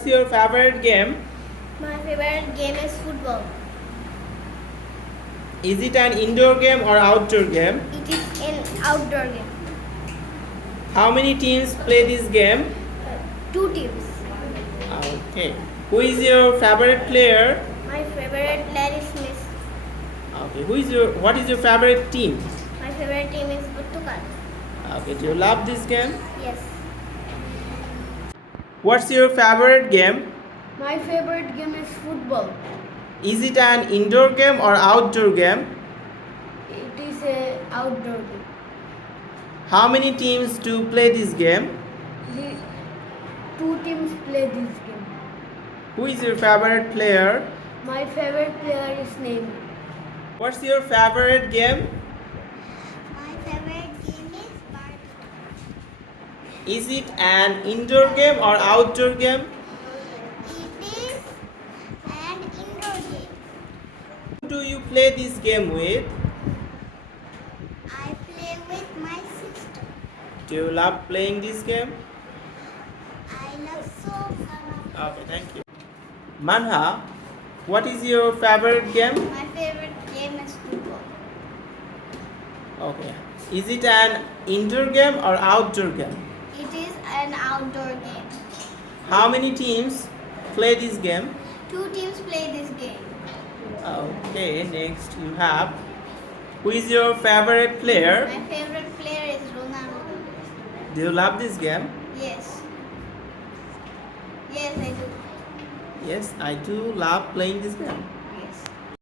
What's your favorite game? My favorite game is football. Is it an indoor game or outdoor game? It is an outdoor game. How many teams play this game? Two teams. Okay. Who is your favorite player? My favorite player is Smith. Okay. What is your favorite team? My favorite team is Portugal. Okay. Do you love this game? Yes. What's your favorite game? My favorite game is football. Is it an indoor game or outdoor game? It is a outdoor game. How many teams do play this game? The two teams play this game. Who is your favorite player? My favorite player is Neymar. What's your favorite game? My favorite game is Barbie. Is it an indoor game or outdoor game? It is an indoor game. Who do you play this game with? I play with my sister. Do you love playing this game? I love so much. Okay, thank you. Manha, what is your favorite game? My favorite game is football. Okay. Is it an indoor game or outdoor game? It is an outdoor game. How many teams play this game? Two teams play this game. Okay, next you have. Who is your favorite player? My favorite player is Ronaldo. Do you love this game? Yes. Yes, I do. Yes, I do love playing this game.